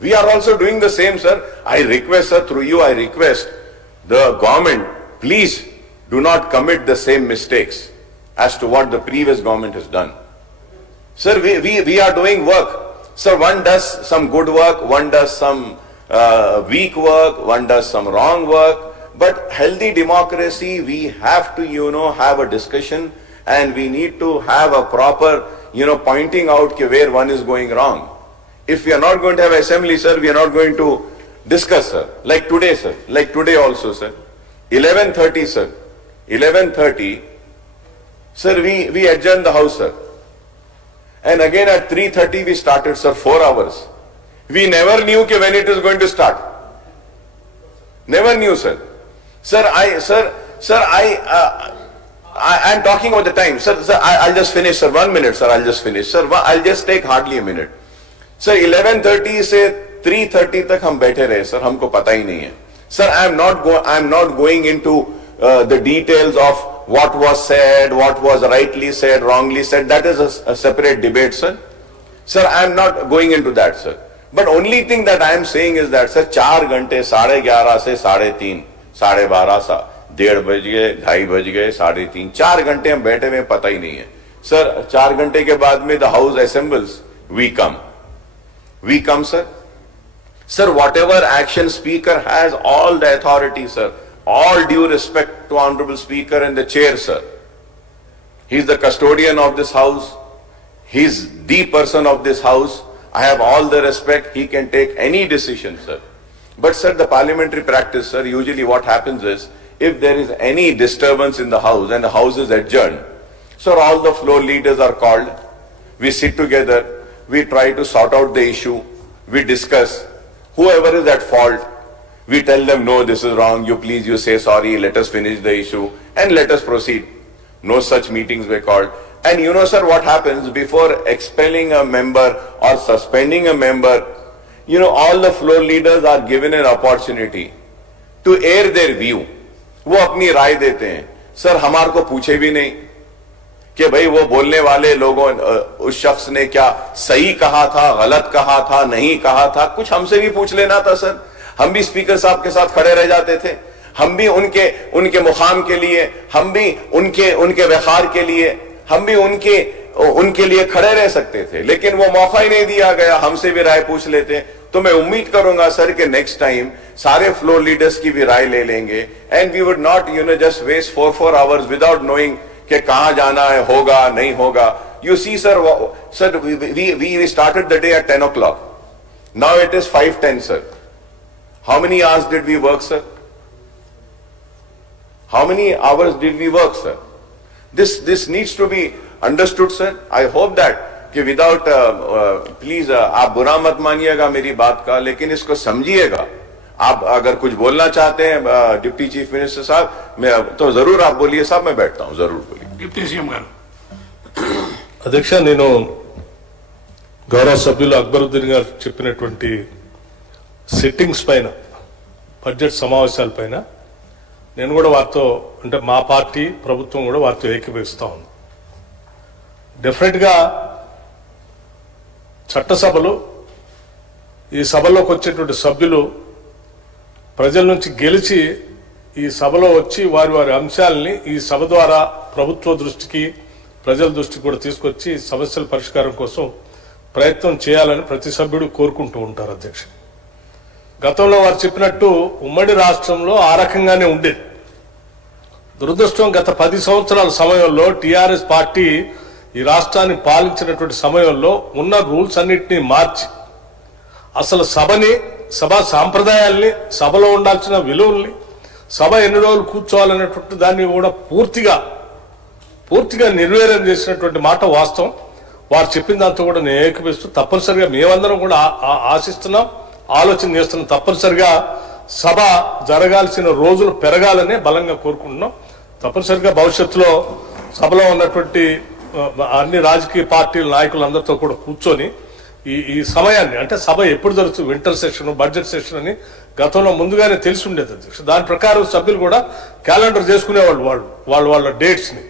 We are also doing the same, sir. I request, sir, through you, I request the government, please do not commit the same mistakes as to what the previous government has done. Sir, we are doing work. Sir, one does some good work, one does some weak work, one does some wrong work. But healthy democracy, we have to, have a discussion, and we need to have a proper, pointing out where one is going wrong. If we are not going to have assembly, sir, we are not going to discuss, sir. Like today, sir. Like today also, sir. 11:30, sir. 11:30, sir, we adjourned the house, sir. And again at 3:30 we started, sir, 4 hours. We never knew when it is going to start. Never knew, sir. Sir, I am talking about the time. Sir, I'll just finish, sir. 1 minute, sir. I'll just finish. Sir, I'll just take hardly a minute. Sir, 11:30 से 3:30 तक हम बैठे रहे, sir. हमको पता ही नहीं है. Sir, I am not going into the details of what was said, what was rightly said, wrongly said. That is a separate debate, sir. Sir, I am not going into that, sir. But only thing that I am saying is that, sir, 4 घंटे 11:30 से 3:30, 12:30, 1:30 बज गए, 2:30 बज गए, 3:30, 4 घंटे हम बैठे हुए पता ही नहीं है. Sir, 4 घंटे के बाद में the house assembles, we come. We come, sir. Sir, whatever action speaker has, all the authority, sir. All due respect to Honorable Speaker and the Chair, sir. He is the custodian of this house. He is the person of this house. I have all the respect. He can take any decision, sir. But, sir, the parliamentary practice, sir, usually what happens is, if there is any disturbance in the house and the house is adjourned, sir, all the floor leaders are called. We sit together. We try to sort out the issue. We discuss. Whoever is at fault, we tell them, no, this is wrong. You say sorry. Let us finish the issue and let us proceed. No such meetings were called. And sir, what happens before expelling a member or suspending a member, all the floor leaders are given an opportunity to air their view. वो अपनी राय देते हैं. Sir, हमारे को पूछे भी नहीं कि भाई वो बोलने वाले लोगों, उस शख्स ने क्या सही कहा था, गलत कहा था, नहीं कहा था, कुछ हमसे भी पूछ लेना था, सर. हम भी स्पीकर साहब के साथ खड़े रह जाते थे. हम भी उनके मुकाम के लिए, हम भी उनके व्यवहार के लिए, हम भी उनके लिए खड़े रह सकते थे. लेकिन वो मौका ही नहीं दिया गया. हमसे भी राय पूछ लेते. तो मैं उम्मीद करूंगा, सर, कि नेक्स्ट टाइम सारे फ्लोर लीडर्स की भी राय ले लेंगे. And we would not just waste 4 hours without knowing कि कहां जाना है, होगा नहीं होगा. You see, sir, we started the day at 10 o'clock. Now it is 5:10, sir. How many hours did we work, sir? How many hours did we work, sir? This needs to be understood, sir. I hope that कि without please आप बुरा मत मानिएगा मेरी बात का, लेकिन इसको समझिएगा. आप अगर कुछ बोलना चाहते हैं डिप्टी चीफ मिनिस्टर साहब, मैं तो जरूर आप बोलिए साहब, मैं बैठता हूं. जरूर बोलिए. डिप्टी सीएम గారు. అధ్యక్ష, నేను గౌరవ సభ్యులు అక్బరుద్దీన్ గారు చెప్పినటువంటి సిట్టింగ్స్ పైన, బడ్జెట్ సమావేశాల పైన నేను కూడా వారితో, అంటే మా పార్టీ ప్రభుత్వం కూడా వారితో ఏకీభవిస్తూ ఉంది. డెఫినెట్గా చట్టసభలు, ఈ సభలోకి వచ్చేటువంటి సభ్యులు ప్రజల నుంచి గెలిచి ఈ సభలో వచ్చి వారి వారి అంశాలని ఈ సభ ద్వారా ప్రభుత్వ దృష్టికి, ప్రజల దృష్టికి కూడా తీసుకొచ్చి సమస్యల పరిష్కారం కోసం ప్రయత్నం చేయాలని ప్రతి సభ్యుడు కోరుకుంటూ ఉంటారు. అధ్యక్ష, గతంలో వారు చెప్పినట్టు ఉమ్మడి రాష్ట్రంలో ఆ రకంగానే ఉండేది. దురదృష్టం, గత 10 సంవత్సరాల సమయంలో టీఆర్ఎస్ పార్టీ ఈ రాష్ట్రాన్ని పాలించినటువంటి సమయంలో ఉన్న రూల్స్ అన్నింటినీ మార్చి అసలు సభని, సభా సాంప్రదాయాల్ని, సభలో ఉండాల్సిన విలువల్ని, సభ ఎన్ని రోజులు కూర్చోవాలనేటువంటి దాన్ని కూడా పూర్తిగా నిర్వీర్యం చేసినటువంటి మాట వాస్తవం. వారు చెప్పిన దాంతో కూడా నేను ఏకీపిస్తూ, తప్పనిసరిగా మేమందరం కూడా ఆశిస్తున్నాం, ఆలోచన చేస్తున్నాం. తప్పనిసరిగా సభ జరగాల్సిన రోజులు పెరగాలనే బలంగా కోరుకుంటున్నాం. తప్పనిసరిగా భవిష్యత్తులో సభలో ఉన్నటువంటి అన్ని రాజకీయ పార్టీల నాయకులందరితో కూడా కూర్చొని ఈ సమయాన్ని, అంటే సభ ఎప్పుడు జరుగుతుంది, వింటర్ సెషన్, బడ్జెట్ సెషన్ అని గతంలో ముందుగానే తెలిసి ఉండేది అధ్యక్ష. దాని ప్రకారం సభ్యులు కూడా క్యాలెండర్ చేసుకునేవాళ్ళు వాళ్ళ డేట్స్ని.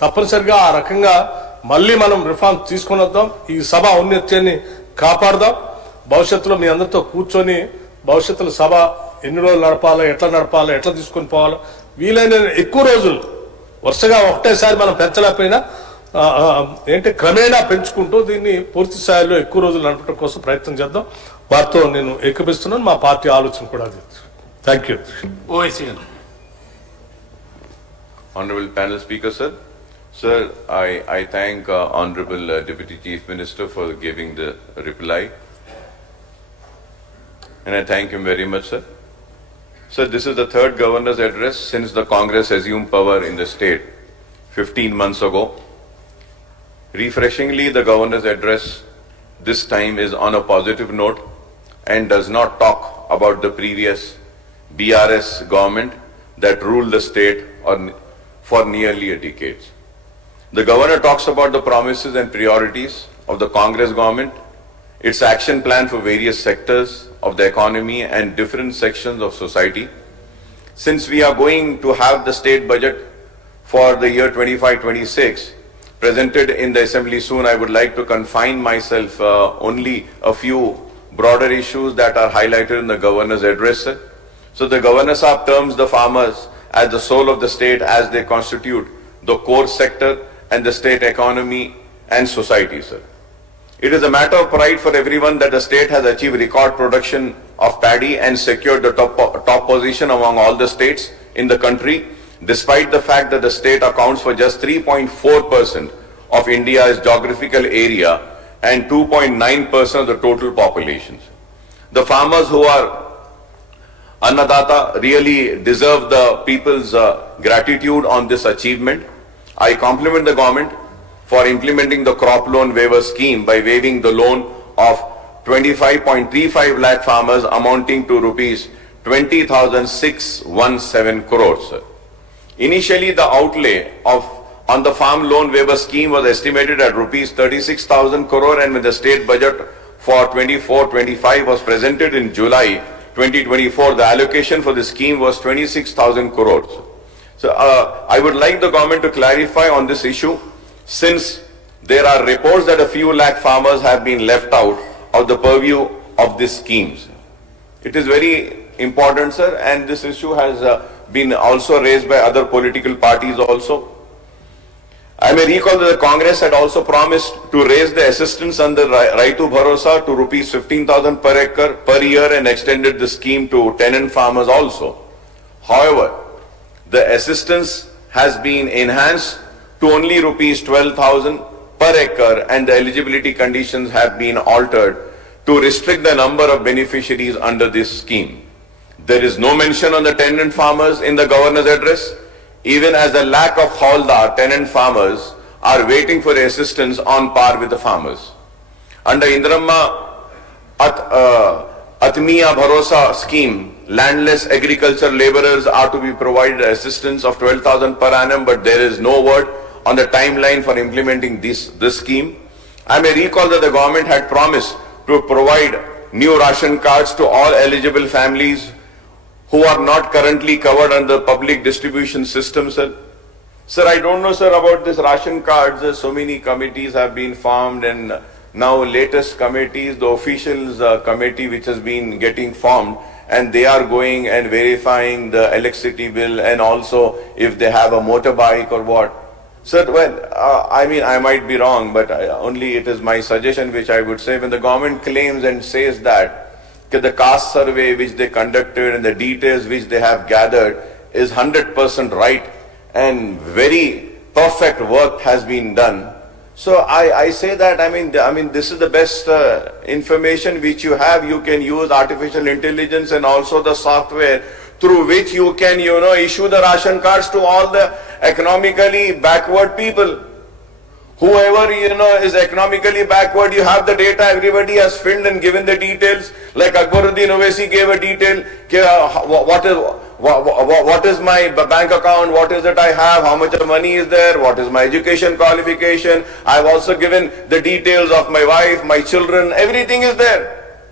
తప్పనిసరిగా ఆ రకంగా మళ్ళీ మనం రిఫార్మ్ తీసుకుని వద్దాం, ఈ సభ ఔన్నత్యాన్ని కాపాడదాం. భవిష్యత్తులో మీ అందరితో కూర్చొని భవిష్యత్తులో సభ ఎన్ని రోజులు నడపాలో, ఎట్లా తీసుకొని పోవాలో వీలైన ఎక్కువ రోజులు వరుసగా ఒకటేసారి మనం పెంచలేకపోయినా క్రమేణా పెంచుకుంటూ దీన్ని పూర్తి స్థాయిలో ఎక్కువ రోజులు నడపడం కోసం ప్రయత్నం చేద్దాం. వారితో నేను ఏకీపిస్తున్నాను. మా పార్టీ ఆలోచన కూడా అది. Thank you. Honorable panel speaker, sir. Sir, I thank Honorable Deputy Chief Minister for giving the reply. And I thank him very much, sir. Sir, this is the third governor's address since the Congress assumed power in the state 15 months ago. Refreshingly, the governor's address this time is on a positive note and does not talk about the previous BRS government that ruled the state for nearly a decade. The governor talks about the promises and priorities of the Congress government, its action plan for various sectors of the economy and different sections of society. Since we are going to have the state budget for the year 25-26 presented in the assembly soon, I would like to confine myself only a few broader issues that are highlighted in the governor's address. So the governor Saab terms the farmers as the soul of the state, as they constitute the core sector and the state economy and society, sir. It is a matter of pride for everyone that the state has achieved record production of paddy and secured the top position among all the states in the country, despite the fact that the state accounts for just 3.4% of India's geographical area and 2.9% of the total population. The farmers who are Annadata really deserve the people's gratitude on this achievement. I compliment the government for implementing the crop loan waiver scheme by waiving the loan of 25.35 lakh farmers amounting to rupees 20,617 crores. Initially, the outlay on the farm loan waiver scheme was estimated at rupees 36,000 crore, and when the state budget for 24-25 was presented in July 2024, the allocation for the scheme was 26,000 crores. So I would like the government to clarify on this issue, since there are reports that a few lakh farmers have been left out of the purview of these schemes. It is very important, sir, and this issue has been also raised by other political parties also. I may recall that the Congress had also promised to raise the assistance under Raitu Bharosa to rupees 15,000 per acre per year and extended the scheme to tenant farmers also. However, the assistance has been enhanced to only rupees 12,000 per acre, and the eligibility conditions have been altered to restrict the number of beneficiaries under this scheme. There is no mention on the tenant farmers in the governor's address, even as the lack of haldar tenant farmers are waiting for assistance on par with the farmers. Under Indramma Atmiya Bharosa scheme, landless agriculture laborers are to be provided assistance of 12,000 per annum, but there is no word on the timeline for implementing this scheme. I may recall that the government had promised to provide new ration cards to all eligible families who are not currently covered under the public distribution system, sir. Sir, I don't know, sir, about this ration cards. So many committees have been formed, and now latest committees, the officials committee which has been getting formed, and they are going and verifying the electricity bill and also if they have a motorbike or what. Sir, well, I mean, I might be wrong, but only it is my suggestion which I would say, when the government claims and says that the caste survey which they conducted and the details which they have gathered is 100% right and very perfect work has been done. So I say that, I mean, this is the best information which you have. You can use artificial intelligence and also the software through which you can, issue the ration cards to all the economically backward people. Whoever, is economically backward, you have the data, everybody has filled and given the details. Like Akbaruddin Owaisi gave a detail, what is my bank account, what is it I have, how much of money is there, what is my education qualification. I've also given the details of my wife, my children, everything is there.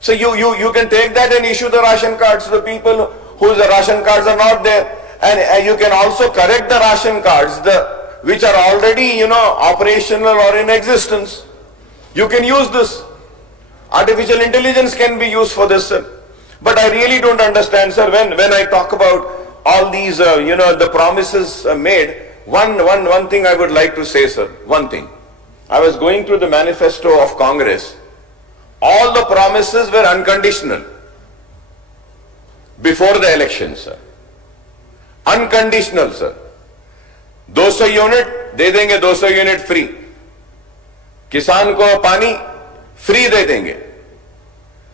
So you can take that and issue the ration cards to the people whose ration cards are not there. And you can also correct the ration cards, which are already, operational or in existence. You can use this. Artificial intelligence can be used for this, sir. But I really don't understand, sir, when I talk about all these, the promises made, one thing I would like to say, sir, one thing. I was going through the manifesto of Congress. All the promises were unconditional before the election, sir. Unconditional, sir. 200 unit दे देंगे, 200 unit free, किसान को पानी free दे देंगे,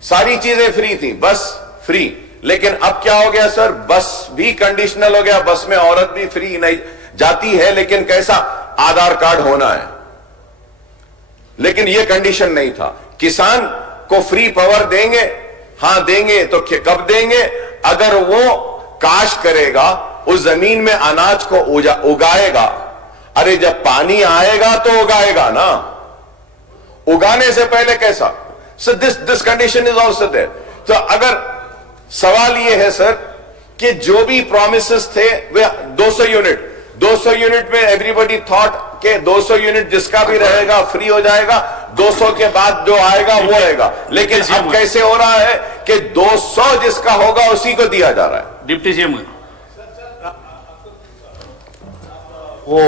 सारी चीजें free थी, बस free. लेकिन अब क्या हो गया सर, बस भी कंडीशनल हो गया, बस में औरत भी फ्री नहीं जाती है, लेकिन कैसा, आधार कार्ड होना है। लेकिन यह कंडीशन नहीं था। किसान को फ्री पावर देंगे, हां देंगे, तो कब देंगे, अगर वो काश करेगा, उस जमीन में अनाज को उगाएगा। अरे जब पानी आएगा तो उगाएगा ना, उगाने से पहले कैसा। So this condition is also there. तो अगर सवाल यह है सर कि जो भी प्रोमिसेस थे वे 200 यूनिट में एवरीबॉडी थॉट के 200 यूनिट जिसका भी रहेगा फ्री हो जाएगा, 200 के बाद जो आएगा वो रहेगा। लेकिन अब कैसे हो रहा है कि 200 जिसका होगा उसी को दिया जा रहा है। डिप्टी सीएम वो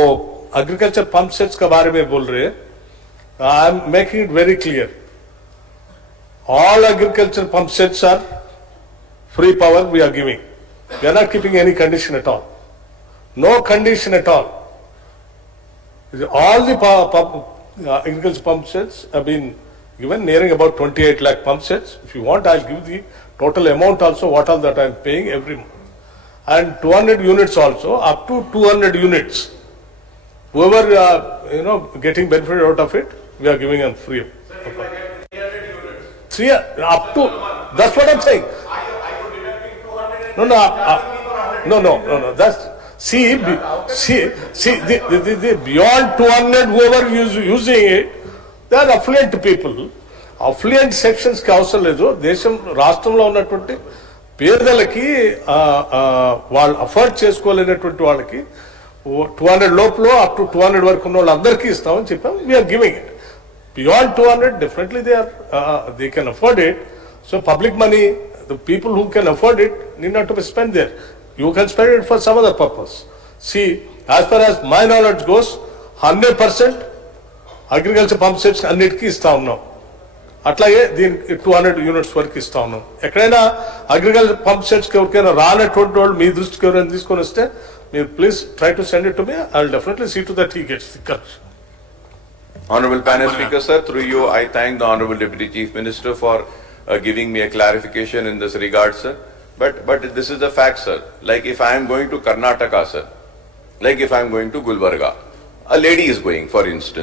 एग्रीकल्चर पंप सेट्स के बारे में बोल रहे हैं। I am making it very clear, all agriculture pump sets are free power we are giving. We are not keeping any condition at all. No condition at all. All the agriculture pump sets have been given, nearing about 28 lakh pump sets. If you want, I'll give the total amount also, what all that I'm paying every month. And 200 units also, up to 200 units. Whoever, getting benefit out of it, we are giving on free. Up to, that's what I'm saying. No. That's, see, the beyond 200, whoever is using it, they are affluent people. Affluent sections కి అవసరం లేదు. దేశం రాష్ట్రంలో ఉన్నటువంటి పేదలకి వాళ్ళు afford చేసుకోలేనటువంటి వాళ్ళకి 200 లోపల అప్ టు 200 వరకు ఉన్న వాళ్ళందరికీ ఇస్తామని చెప్పాం. We are giving it. Beyond 200, definitely they can afford it. So public money, the people who can afford it need not to be spent there. You can spend it for some other purpose. See, as far as my knowledge goes, 100% agriculture pump sets అన్నిటికీ ఇస్తా ఉన్నాం. అట్లాగే దీనికి 200 units వరకు ఇస్తా ఉన్నాం. ఎక్కడైనా agriculture pump సెట్స్కి ఎవరికైనా రానటువంటి వాళ్ళు మీ దృష్టికి ఎవరైనా తీసుకొని వస్తే మీరు please try to send it to me. I will definitely see to that he gets the correction. Honorable panel speaker, sir, through you, I thank the Honorable Deputy Chief Minister for giving me a clarification in this regard, sir. But this is the fact, sir. Like if I am going to Karnataka, sir, like if I am going to Gulbarga, a lady is going, for instance,